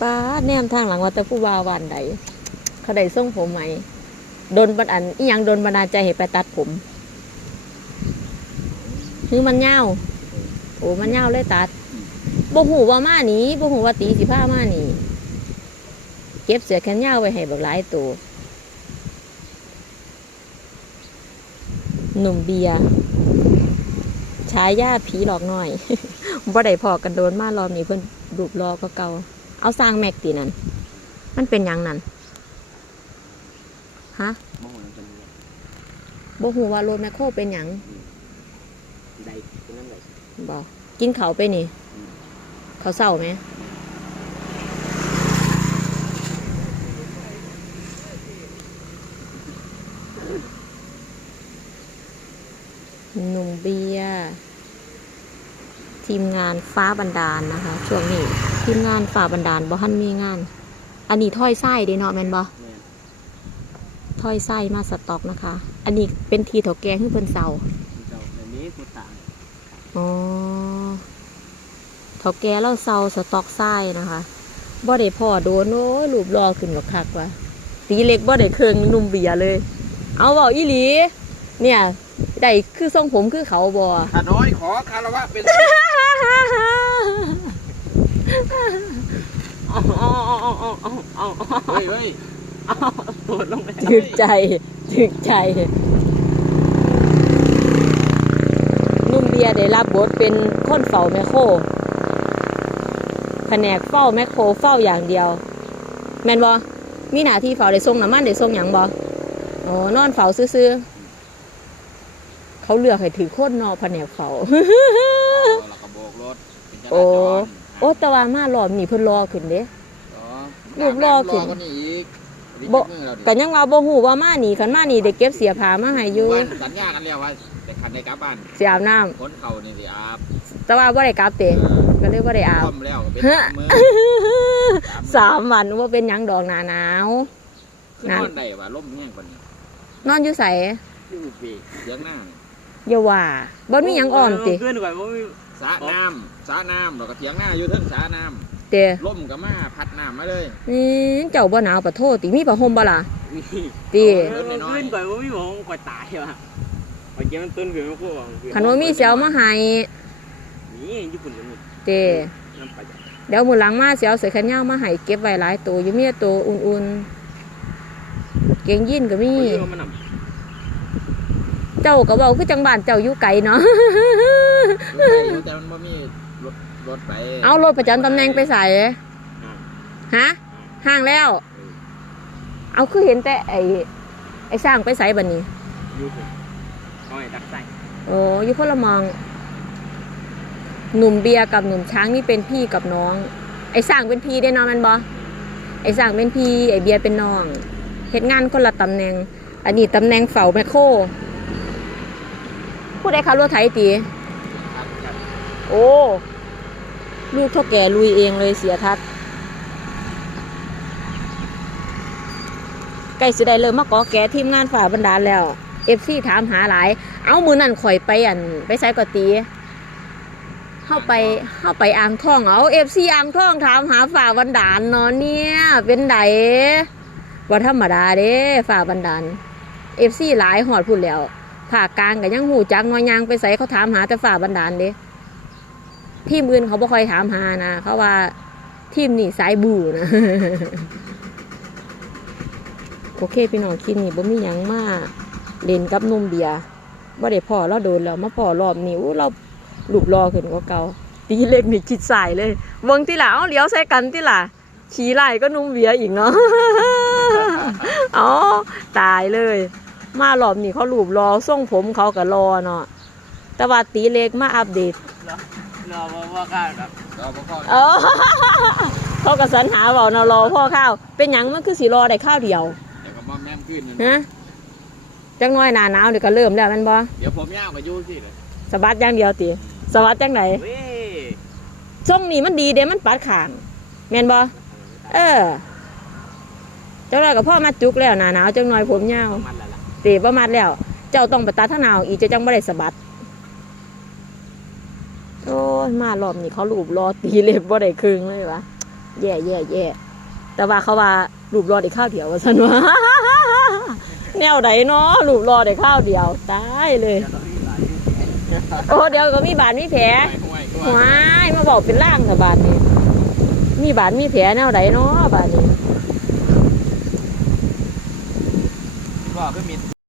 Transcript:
ป้าแนมทางหลังว่าแต่ผู้ว่าวันใดเขาได้ส่งผมไหมโดนบันอันอียังโดนบันดาลใจให้ไปตัดผมคือมันเงาโอ้มันเงาเลยตัดบ่หูว่ามาหนีบ่หูว่าตีสิผ้ามาหนีเก็บเสือแขนยาไว้ให้แบักหลายตัวหนุ่มเบียร์ฉายาผีหลอกหน่อยบ่ได้พอกันโดนมารอบนี้เพิ่อนรูปรอก็เก่า เอาสร้างแม็กตีนั่นมันเป็นหยังนั่นฮะมองมันจะมีบ่ฮู้ว่ารถแมคโครเป็นหยังใดเป็นนั่นเลยบ่กินเขาไปนี่ เขาเศร้าไหมหนุ่มเบียทีมงานฟ้าบันดาลนะคะ ช่วงนี้ ทีมงานฟ้าบันดาลบ่ทันมีงาน อันนี้ถ้อยไส้เด้เนาะแม่นบ่แม่นถ้อยไส้มาสต็อกนะคะ อันนี้เป็นทีเถาแกงคือเพิ่นเซาคุณเจ้าในนี้กูต่างอ๋อเถาแกเราเซาสต็อกไส้นะคะบ่ได้พ่อโดนโอ้ยรูปรอขึ้นบักคักว่ะตีเล็กบ่ได้เครื่องหนุ่มเบียร์เลย เอาเว้าอีหลี เนี่ยได้คือทรงผมคือเขาบ่ข้าน้อยขอคารวะเป็น เอาเอาเอาเอาเอาเอาเอาเฮ้ยเฮ้ยเอาตัวลงไปถึกใจถึกใจ นุ่มเบียร์ได้รับบทเป็นคนเฝ้าแมคโครแผนกเฝ้าแมคโครเฝ้าอย่างเดียว แม่นบ่มีหน้าที่เฝ้าได้ส่งน้ำมันได้ส่งหยังบ่อ๋อนอนเฝ้าซื่อๆเขาเลือกให้ถือโคตรนอแผนกเฝ้าแล้วก็โบกรถเป็นจราจร โอ้โอ้แต่ว่ามารอบนี้เพิ่นรอขึ้นเด้อ๋อรูปรอขึ้นรอคนนี้อีกบ่มือเราดิก็ยังว่าบ่ฮู้ว่ามานี่คันมานี่ได้เก็บเสียผ้ามาให้อยู่บ้านสัญญากันแล้วว่าแต่คันได้กลับบ้านสิอาบน้ำคนเขานี่สิอาบแต่ว่าบ่ได้กลับเตะก็เลยบ่ได้อาบพร้อมแล้วก็เป็นเฮ้อมือสามวันว่าเป็นหยังดอกหนาหนาวคือนอนได้ว่าล่มแห้งกว่านี้นอนอยู่ใสคือปีกเสียงหน้าอย่าว่าบ่มีหยังอ่อนติขึ้นก่อนว่ามี สระน้ำสระน้ำแล้วก็เถียงหน้าอยู่เทิงสระน้เตะำล่มก็มาพัดน้ำมาเลยนี่เจ้าบ่หนาวปะโทษติมีผ้าห่มบ่ล่ะมีติขึ้นก่อนว่ามีหมองก่อนตายว่ะเมื่อกี้มันต้นขึ้นมาพวกคันว่ามีเสียวมาให้นี่ญี่ปุ่นก็มีเตะน้ำปลาเดี๋ยวมื้อหลังมาสิเอาเสื้อแขนยาวมาให้เก็บไว้หลายตัวอยู่มีแต่ตัวอุ่นๆเกงยีนก็มีมีมันนเจ้าก็เว้าคือจังบ้านเจ้าอยู่ไกลเนาะรถไปอยู่แต่มันบ่มีรถรถไปเอารถประจำตำแหน่งไปใส่ฮะห่างแล้ว เอาคือเห็นแต่ไอ้ไอ้สร้างไปใส่บัดนี้ำยูผมเอาไอ้ดักใส่โอ้อยู่คนละมองหนุ่มเบียร์กับหนุ่มช้างนี่เป็นพี่กับน้อง ไอ้สร้างเป็นพี่ได้น้องมันบอไอ้สร้างเป็นพี่ไอ้เบียร์เป็นน้องเฮ็ดงานคนละตำแหน่ง อันนี้ตำแหน่งเฝ้าแมคโคร ผู้ใดขับรถไถตีครับครับโอ้ ลูกเท่าแก่ลุยเองเลยเสียทัศน์ใกล้สิได้เริ่มมาก่อแก่ทีมงานฝ่าบรรดาลแล้วเอฟซีถามหาหลาย เอามือนั่นข่อยไปอัน ไปใส่กอตีเข้าไปเข้าไปอ่างท่องเอาเอฟซีอ่างท่องถามหาฝ่าบันดาลเนาะเนี่ยเป็นไดว่าธรรมดาเด้ฝ่าบันดาลเอฟซีหลายหอดพูดแล้ว ภาคกลางกับยังหูจักงอยางไปใส่เขาถามหาแต่ฝ่าบันดาลเด้ทีมอื่นเขาบ่ค่อยถามหานะเขาว่าทีมนี่สายบูนะโอเคพี่น้องคลิปนี้บ่มีหยังมากเล่นกับนุ่มเบียร์บ่ได้พอเราโดนแล้วมาพอรอบนี้อู้เราหลุบรอขึ้นกว่าเก่าตีเล็กนี่คิดสายเลยเบิ่งที่หล่ะเอาเลี้ยวใส่กันที่หล่ะขี่ไล่ก็นุ่มเบียร์อีกเนาะอ๋อตายเลย มารอบนี้เขาหลุบรอส่งผมเขาก็รอเนาะแต่ว่าตีเล็กมาอัปเดตรอว่าข้าวครับรอพ่อพ่อเออเขาก็สรรหาเบาเนาะรอพ่อข้าว เป็นหยังมันคือสีรอได้ข้าวเดียวเดี๋ยวก็มอมแม่มขึ้นนั่นฮะจังน้อยหนาหนาวเดี๋ยวก็เริ่มแล้วแมันบ่เดี๋ยวผมย่างกับยูสิเลยสะบัดอย่างเดียวติสะบัดจังไหนเว้ยช่วงนี้มันดีเด้มันปัดขางแม่นบ่เออจังน้อยกับพ่อมาจุกแล้วหนาหนาวจังน้อยผมยาวมัน ละละตีประมาณแล้ว เจ้าต้องไปตัดทั้งหนาวอีกจะจังบ่ได้สะบัดโอ้ยมารอบนี้เขาลูบรอตีเล็บบ่ได้ครึ่งเลยวะแย่แย่แย่แต่ว่าเขาว่ารูปรอได้ข้าวเดียวว่าซั่นว่าแนวใดเนาะรูปรอได้ข้าวเดียวตายเลยโอ้เดี๋ยวก็มีบาดมีแผลว้ายมาบอกเป็นร่างแต่บาดนี้มีบาดมีแผลแนวใดเนาะบาดนี้ว่าคือมี